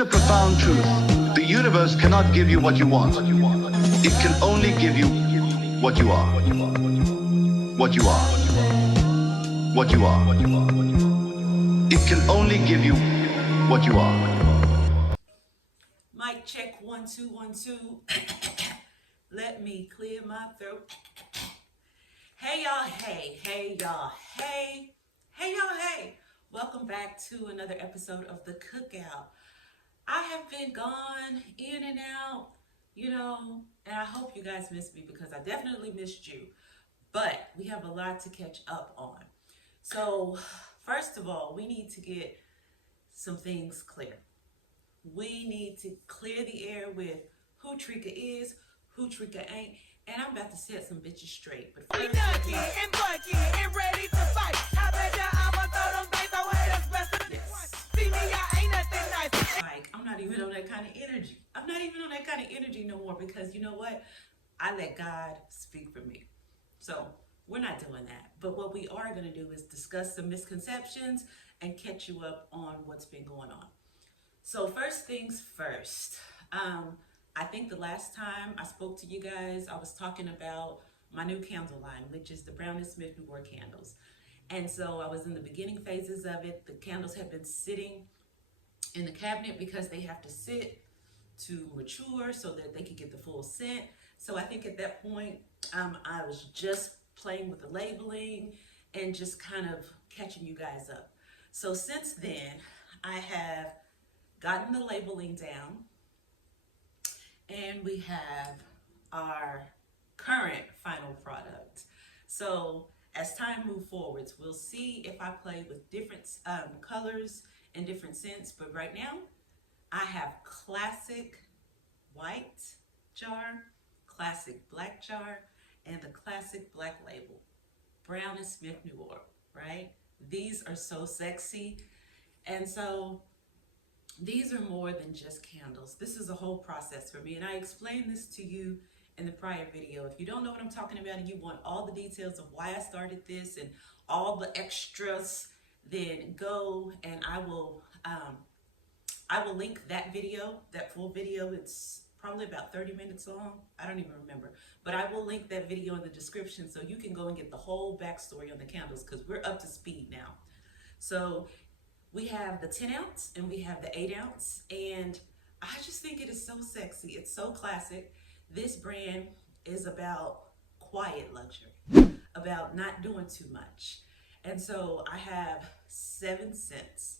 a profound truth. The universe cannot give you what you want. It can only give you what you are. What you are. What you are. It can only give you what you are. Mic check 1 2 1 2. Let me clear my throat. Hey y'all, hey y'all, hey y'all, hey. Welcome back to another episode of The Cookout. I have been gone in and out, and I hope you guys missed me because I definitely missed you. But we have a lot to catch up on. So, first of all, we need to get some things clear. We need to clear the air with who Trika is, who Trika ain't, and I'm about to set some bitches straight. But first, and bucky and ready to fight. I bet ya I'ma throw them things away. That's best of yes, see me, I ain't nothing nice. like I'm not even on that kind of energy. I'm not even on that kind of energy no more because you know what? I let God speak for me. So we're not doing that. But what we are going to do is discuss some misconceptions and catch you up on what's been going on. So first things first, I think the last time I spoke to you guys, I was talking about my new candle line, which is the Brown and Smith New York candles. And so I was in the beginning phases of it. The candles have been sitting in the cabinet because they have to sit to mature so that they can get the full scent. So I think at that point, I was just playing with the labeling and just kind of catching you guys up. So since then, I have gotten the labeling down, and we have our current final product. So as time moves forwards, we'll see if I play with different colors and different scents. But right now, I have classic white jar, classic black jar, and the classic black label, Brown and Smith New York, right? These are so sexy. And so these are more than just candles. This is a whole process for me, and I explained this to you in the prior video. If you don't know what I'm talking about and you want all the details of why I started this and all the extras, then go and I will link that video, that full video. It's probably about 30 minutes long. I don't even remember, but I will link that video in the description so you can go and get the whole backstory on the candles because we're up to speed now. So we have the 10 ounce and we have the 8 ounce, and I just think it is so sexy. It's so classic. This brand is about quiet luxury, about not doing too much. And so I have 7 scents,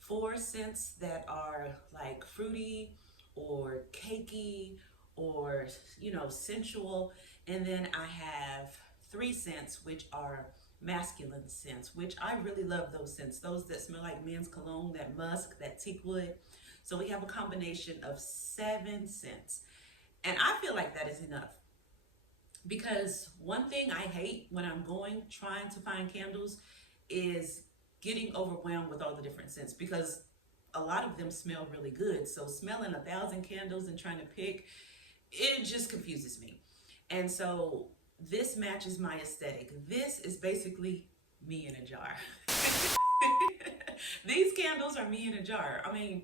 4 scents that are like fruity or cakey or, sensual. And then I have 3 scents, which are masculine scents, which I really love those scents, those that smell like men's cologne, that musk, that teak wood. So we have a combination of 7 scents. And I feel like that is enough. Because one thing I hate when I'm trying to find candles is getting overwhelmed with all the different scents, because a lot of them smell really good. So smelling 1,000 candles and trying to pick, it just confuses me. And so this matches my aesthetic. This is basically me in a jar. These candles are me in a jar. I mean,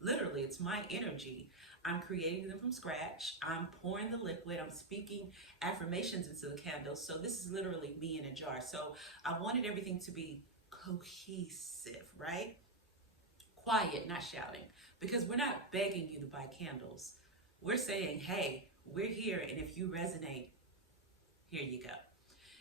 literally, it's my energy. I'm creating them from scratch. I'm pouring the liquid. I'm speaking affirmations into the candles. So this is literally me in a jar. So I wanted everything to be cohesive, right? Quiet, not shouting, because we're not begging you to buy candles. We're saying, hey, we're here, and if you resonate, here you go.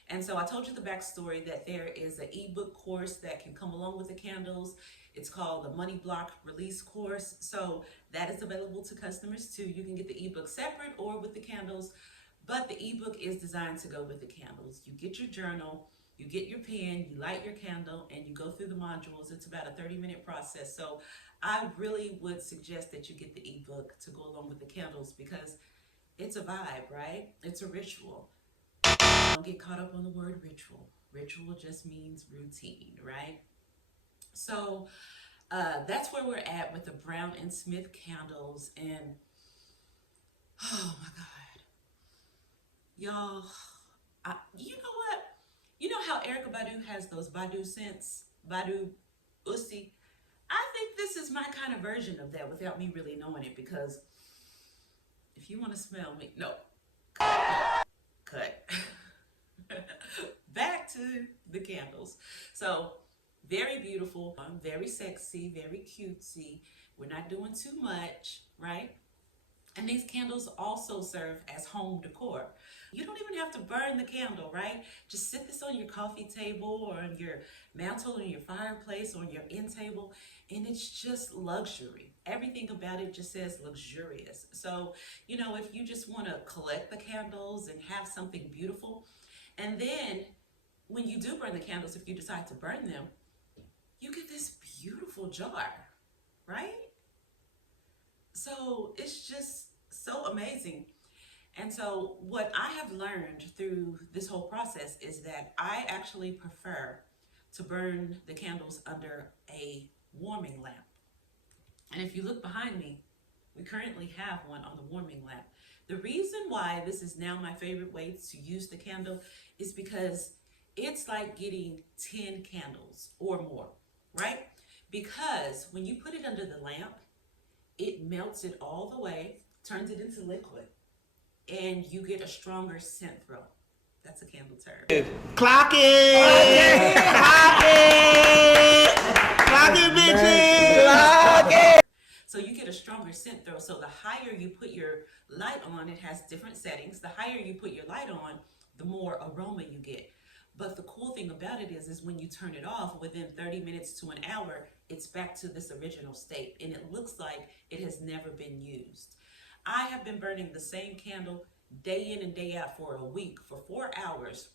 And so I told you the backstory that there is an ebook course that can come along with the candles. It's called the Money Block Release Course. So that is available to customers too. You can get the ebook separate or with the candles, but the ebook is designed to go with the candles. You get your journal, you get your pen, you light your candle, and you go through the modules. It's about a 30-minute process. So I really would suggest that you get the ebook to go along with the candles because it's a vibe, right? It's a ritual. Don't get caught up on the word ritual. Ritual just means routine, right? So that's where we're at with the Brown and Smith candles. And oh my God, y'all, you know what? You know how Erica Badu has those Badu scents, Badu Usti? I think this is my kind of version of that without me really knowing it, because if you want to smell me, no, cut. Back to the candles. So, very beautiful, very sexy, very cutesy. We're not doing too much, right? And these candles also serve as home decor. You don't even have to burn the candle, right? Just sit this on your coffee table or on your mantle, or your fireplace, or on your end table, and it's just luxury. Everything about it just says luxurious. So, if you just want to collect the candles and have something beautiful, and then when you do burn the candles, if you decide to burn them, you get this beautiful jar, right? So it's just so amazing. And so, what I have learned through this whole process is that I actually prefer to burn the candles under a warming lamp. And if you look behind me, we currently have one on the warming lamp. The reason why this is now my favorite way to use the candle is because it's like getting 10 candles or more, right? Because when you put it under the lamp, it melts it all the way, turns it into liquid, and you get a stronger scent throw. That's a candle term. Clock it! Clock it! Clock it, bitches! Clock it! So you get a stronger scent throw. So the higher you put your light on, it has different settings. The higher you put your light on, the more aroma you get. But the cool thing about it is when you turn it off, within 30 minutes to an hour, it's back to this original state, and it looks like it has never been used. I have been burning the same candle day in and day out for a week, for 4 hours,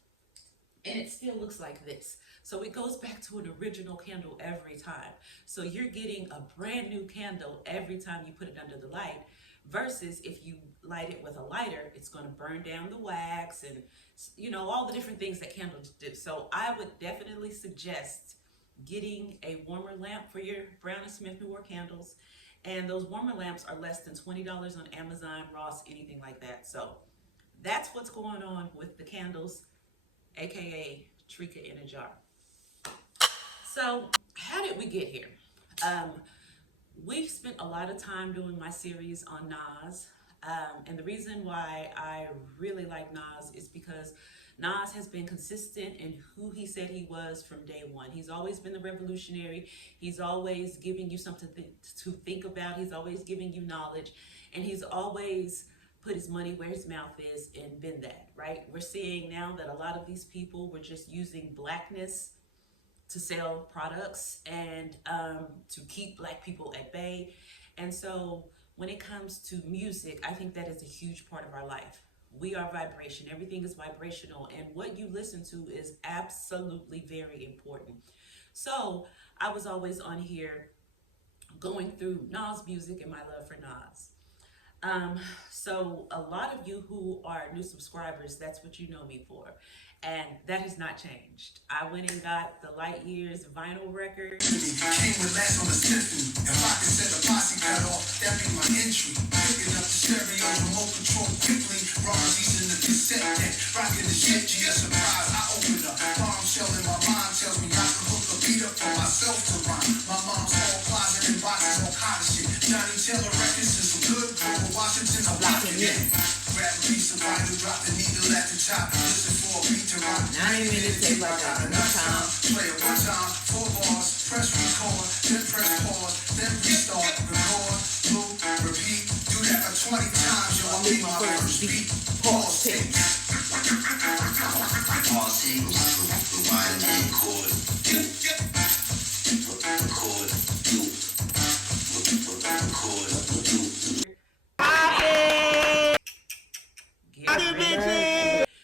and it still looks like this. So it goes back to an original candle every time. So you're getting a brand new candle every time you put it under the light, versus if you light it with a lighter, it's going to burn down the wax and all the different things that candles do. So I would definitely suggest getting a warmer lamp for your Brown & Smith New York candles. And those warmer lamps are less than $20 on Amazon, Ross, anything like that. So that's what's going on with the candles, aka Trika in a jar. So how did we get here? We spent a lot of time doing my series on Nas. And the reason why I really like Nas is because Nas has been consistent in who he said he was from day one. He's always been the revolutionary. He's always giving you something to think about. He's always giving you knowledge. And he's always put his money where his mouth is and been that, right? We're seeing now that a lot of these people were just using blackness to sell products and to keep black people at bay. And so when it comes to music, I think that is a huge part of our life. We are vibration. Everything is vibrational, and what you listen to is absolutely very important. So I was always on here going through Nas music and my love for Nas. So a lot of you who are new subscribers, that's what you know me for. And that has not changed. I went and got the Light Years vinyl record. Came with last on the symphony. If I could set a posse cut off, that'd be my entry. Picking up the stereo, remote control quickly. Rossi's in the cassette deck, rocking the shit. G.S. surprise, I open up. Bombshell in my mind tells me I can hook a beat up for myself to rhyme. My mom's whole closet and boxes, all kind of shit. Johnny Taylor records and some good Grover Washington. I'm blocking it. Grab a piece of vinyl, drop the needle at the top. Listen for a beat to rock. 90 minutes take like enough time. Play it one time, 4 bars, press record, then press pause, then restart, record, loop, repeat. Do that for 20 times, yo. I'll leave my first beat. Pause tape. Pause tape. Rewind and record. Record. Loop. Record. Loop.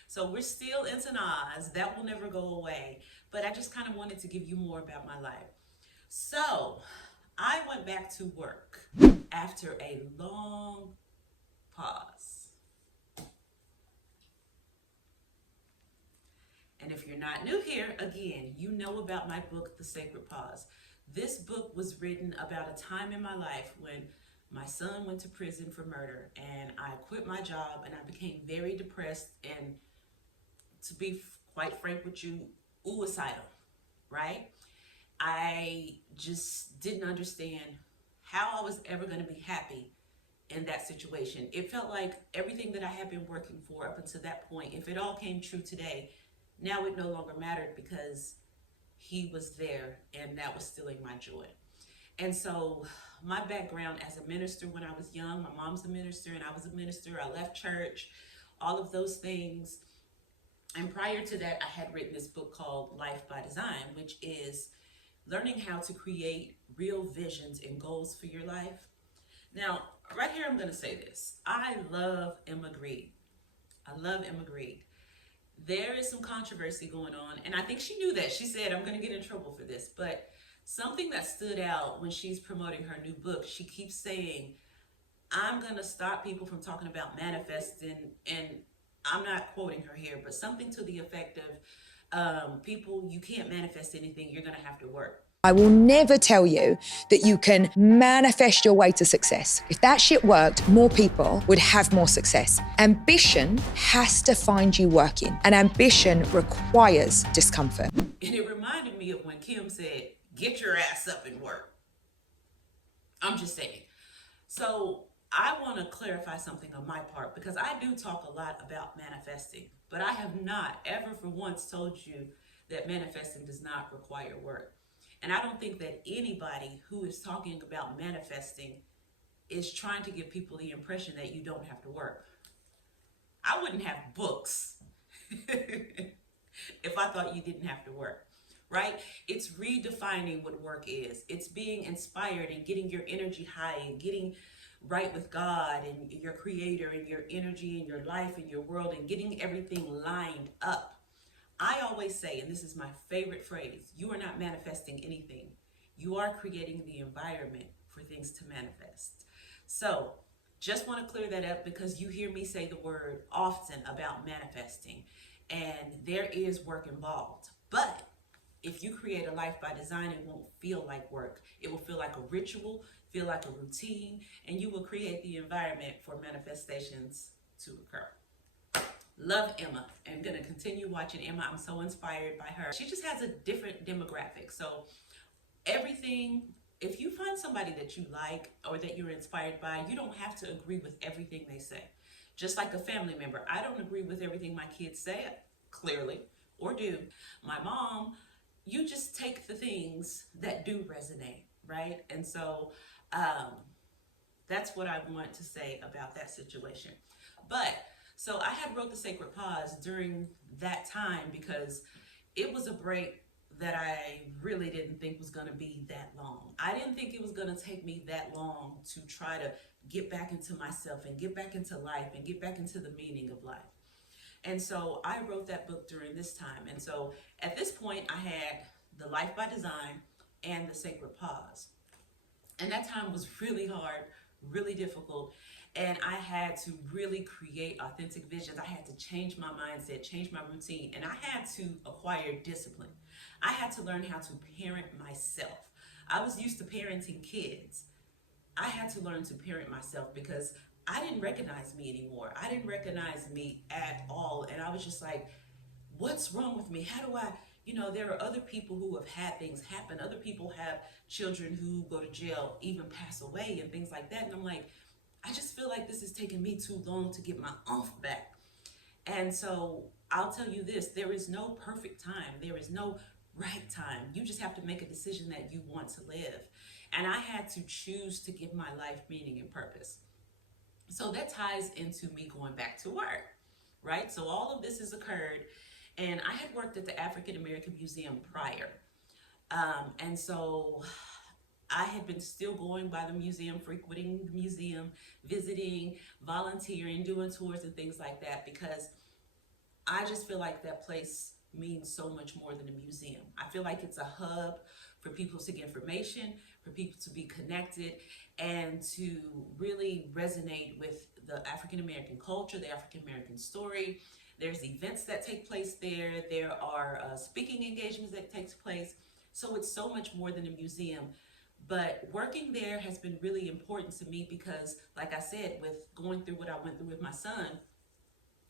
So we're still into Nas. That will never go away. But I just kind of wanted to give you more about my life. So I went back to work after a long pause. And if you're not new here, again, you know about my book, The Sacred Pause. This book was written about a time in my life when my son went to prison for murder, and I quit my job, and I became very depressed and, to be quite frank with you, suicidal, right? I just didn't understand how I was ever going to be happy in that situation. It felt like everything that I had been working for up until that point, if it all came true today, now it no longer mattered because he was there and that was stealing my joy. And so my background as a minister when I was young, my mom's a minister and I was a minister. I left church, all of those things. And prior to that, I had written this book called Life by Design, which is learning how to create real visions and goals for your life. Now, right here, I'm going to say this. I love Emma Grede. I love Emma Grede. There is some controversy going on, and I think she knew that. She said, I'm going to get in trouble for this, but something that stood out when she's promoting her new book, she keeps saying, I'm going to stop people from talking about manifesting, and I'm not quoting her here, but something to the effect of, people, you can't manifest anything, you're going to have to work. I will never tell you that you can manifest your way to success. If that shit worked, more people would have more success. Ambition has to find you working, and ambition requires discomfort. And it reminded me of when Kim said, get your ass up and work. I'm just saying. So I want to clarify something on my part, because I do talk a lot about manifesting, but I have not ever for once told you that manifesting does not require work. And I don't think that anybody who is talking about manifesting is trying to give people the impression that you don't have to work. I wouldn't have books if I thought you didn't have to work, right? It's redefining what work is. It's being inspired and getting your energy high and getting right with God and your creator and your energy and your life and your world and getting everything lined up. I always say, and this is my favorite phrase, you are not manifesting anything. You are creating the environment for things to manifest. So just want to clear that up, because you hear me say the word often about manifesting, and there is work involved. But if you create a life by design, it won't feel like work. It will feel like a ritual, feel like a routine, and you will create the environment for manifestations to occur. Love Emma. I'm going to continue watching Emma. I'm so inspired by her. She just has a different demographic. So everything, if you find somebody that you like or that you're inspired by, you don't have to agree with everything they say. Just like a family member, I don't agree with everything my kids say, clearly, or do. My mom, you just take the things that do resonate, right? And so that's what I want to say about that situation. But so I had wrote The Sacred Pause during that time because it was a break that I really didn't think was going to be that long. I didn't think it was going to take me that long to try to get back into myself and get back into life and get back into the meaning of life. And so I wrote that book during this time. And so at this point, I had the Life by Design and the Sacred Pause. And that time was really hard, really difficult. And I had to really create authentic visions. I had to change my mindset, change my routine, and I had to acquire discipline. I had to learn how to parent myself. I was used to parenting kids. I had to learn to parent myself because I didn't recognize me anymore. I didn't recognize me at all. And I was just like, what's wrong with me? How do I, there are other people who have had things happen. Other people have children who go to jail, even pass away and things like that. And I'm like, I just feel like this is taking me too long to get my oomph back. And so I'll tell you this, there is no perfect time. There is no right time. You just have to make a decision that you want to live. And I had to choose to give my life meaning and purpose. So that ties into me going back to work, right? So all of this has occurred, and I had worked at the African American Museum prior. And so I had been still going by the museum, frequenting the museum, visiting, volunteering, doing tours and things like that, because I just feel like that place means so much more than a museum. I feel like it's a hub for people to get information, for people to be connected, and to really resonate with the African American culture, the African American story. There's events that take place there. There are speaking engagements that takes place. So it's so much more than a museum. But working there has been really important to me because, like I said, with going through what I went through with my son,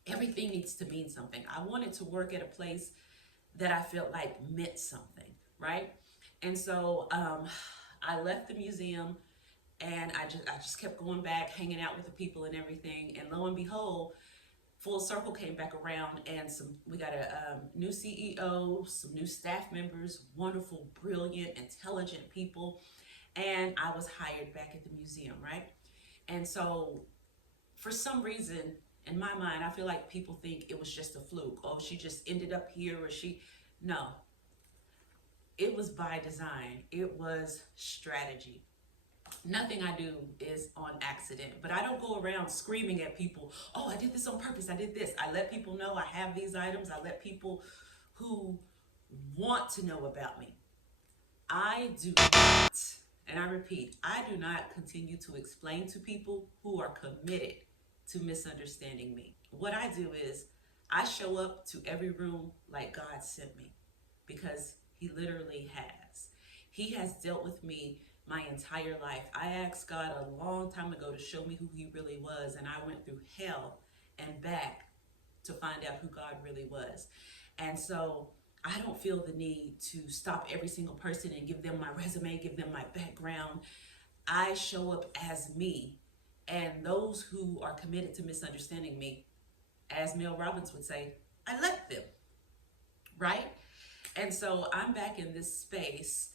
everything needs to mean something. I wanted to work at a place that I felt like meant something, right? And so I left the museum, and I just kept going back, hanging out with the people and everything. And lo and behold, full circle came back around, and we got a new CEO, some new staff members, wonderful, brilliant, intelligent people, and I was hired back at the museum, right? And so for some reason, in my mind, I feel like people think it was just a fluke. Oh, she just ended up here, or no, it was by design. It was strategy. Nothing I do is on accident, but I don't go around screaming at people, oh, I did this on purpose, I did this. I let people know I have these items. I let people who want to know about me. I do not, and I repeat, I do not continue to explain to people who are committed to misunderstanding me. What I do is I show up to every room like God sent me, because He literally has. He has dealt with me my entire life. I asked God a long time ago to show me who He really was, and I went through hell and back to find out who God really was. And so I don't feel the need to stop every single person and give them my resume, give them my background. I show up as me, and those who are committed to misunderstanding me, as Mel Robbins would say, I let them, right? And so I'm back in this space,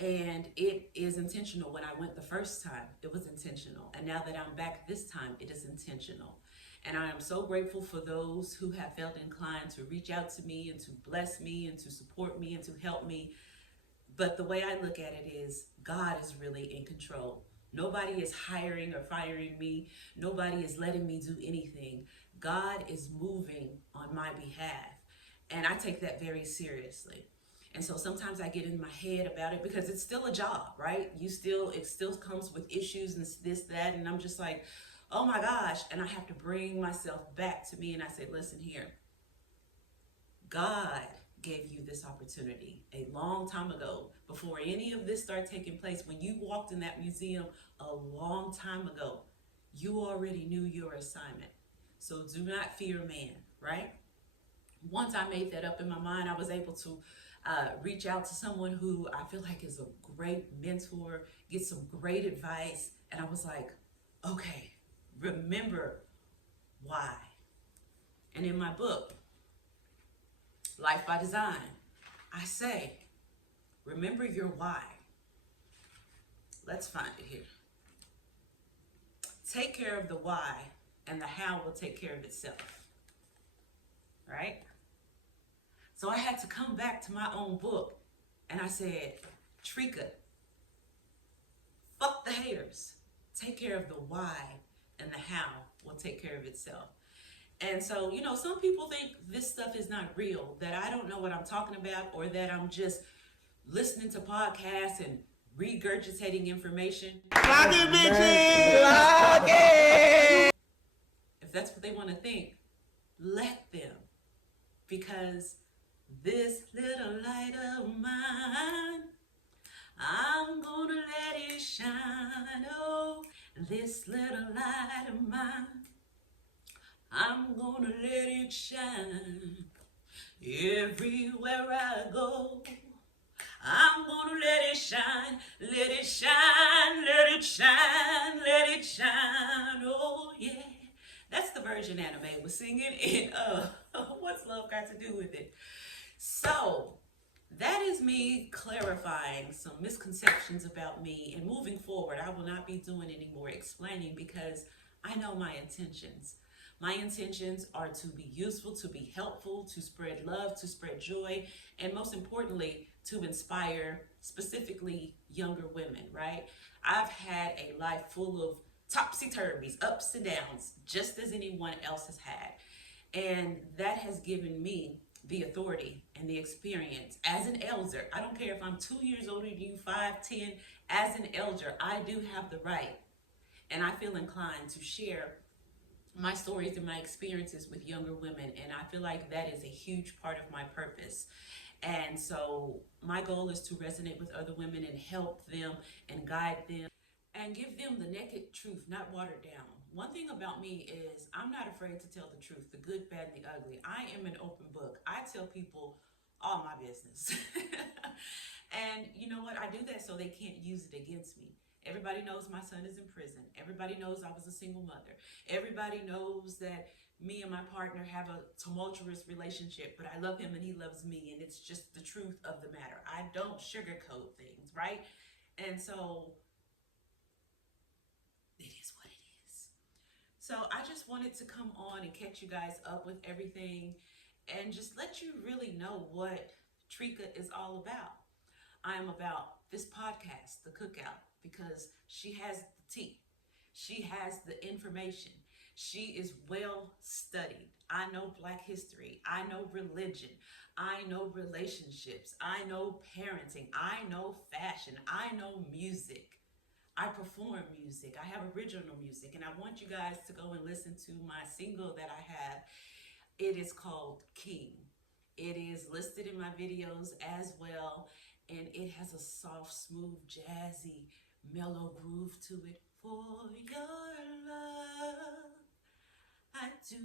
and it is intentional. When I went the first time, it was intentional. And now that I'm back this time, it is intentional. And I am so grateful for those who have felt inclined to reach out to me and to bless me and to support me and to help me. But the way I look at it is God is really in control. Nobody is hiring or firing me. Nobody is letting me do anything. God is moving on my behalf. And I take that very seriously. And so sometimes I get in my head about it, because it's still a job, right? It still comes with issues and this, that, and I'm just like, oh my gosh. And I have to bring myself back to me, and I say, listen here, God gave you this opportunity a long time ago, before any of this started taking place. When you walked in that museum a long time ago, you already knew your assignment. So do not fear man, right? Once I made that up in my mind, I was able to reach out to someone who I feel like is a great mentor, get some great advice. And I was like, okay, remember why. And in my book, Life by Design, I say, remember your why. Let's find it here. Take care of the why, and the how will take care of itself. Right? So I had to come back to my own book, and I said, Trika, fuck the haters. Take care of the why, and the how will take care of itself. And so, some people think this stuff is not real, that I don't know what I'm talking about, or that I'm just listening to podcasts and regurgitating information. Clock it, bitches! Clock it! If that's what they want to think, let them. Because this little light of mine, I'm gonna let it shine. Oh, this little light of mine, I'm gonna let it shine. Everywhere I go, I'm gonna let it shine, let it shine, let it shine, let it shine. Oh yeah. That's the version Anime was singing in What's Love Got to Do with It? So that is me clarifying some misconceptions about me, and moving forward, I will not be doing any more explaining, because I know my intentions. My intentions are to be useful, to be helpful, to spread love, to spread joy, and most importantly, to inspire specifically younger women, right? I've had a life full of topsy-turvies, ups and downs, just as anyone else has had. And that has given me the authority and the experience as an elder. I don't care if I'm 2 years older than you, 5, 10, as an elder, I do have the right. And I feel inclined to share my stories and my experiences with younger women. And I feel like that is a huge part of my purpose. And so my goal is to resonate with other women and help them and guide them and give them the naked truth, not watered down. One thing about me is I'm not afraid to tell the truth, the good, bad, and the ugly. I am an open book. I tell people all my business. And you know what? I do that so they can't use it against me. Everybody knows my son is in prison. Everybody knows I was a single mother. Everybody knows that me and my partner have a tumultuous relationship, but I love him and he loves me, and it's just the truth of the matter. I don't sugarcoat things, right? And so it is what it is. So I just wanted to come on and catch you guys up with everything and just let you really know what Trika is all about. I am about this podcast, The Cookout, because she has the tea. She has the information. She is well studied. I know Black history. I know religion. I know relationships. I know parenting. I know fashion. I know music. I perform music. I have original music. And I want you guys to go and listen to my single that I have. It is called King. It is listed in my videos as well. And it has a soft, smooth, jazzy, mellow groove to it. For your love, I'd do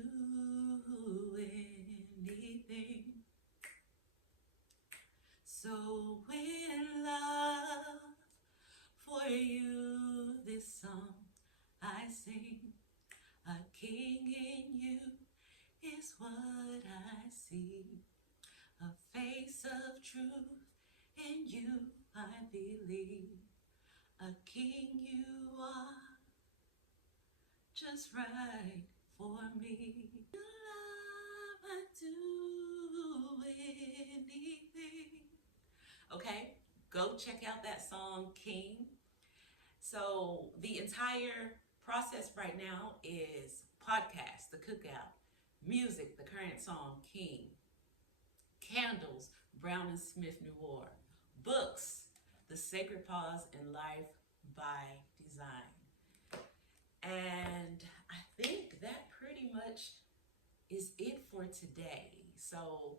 anything. So in love, for you this song I sing. A king in you is what I see. A face of truth in you I believe. A king you are, just right for me. Your love, I do anything. Okay, go check out that song, King. So the entire process right now is podcast, The Cookout, music, the current song, King, candles, Brown and Smith Noir, books, The Sacred Pause in Life by Design. And I think that pretty much is it for today. So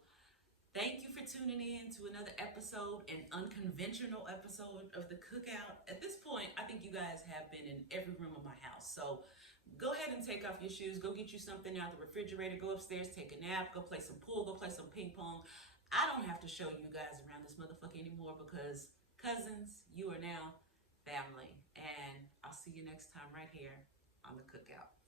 thank you for tuning in to another episode, an unconventional episode of The Cookout. At this point, I think you guys have been in every room of my house. So go ahead and take off your shoes. Go get you something out of the refrigerator. Go upstairs, take a nap. Go play some pool. Go play some ping pong. I don't have to show you guys around this motherfucker anymore because, cousins, you are now family. And I'll see you next time right here on The Cookout.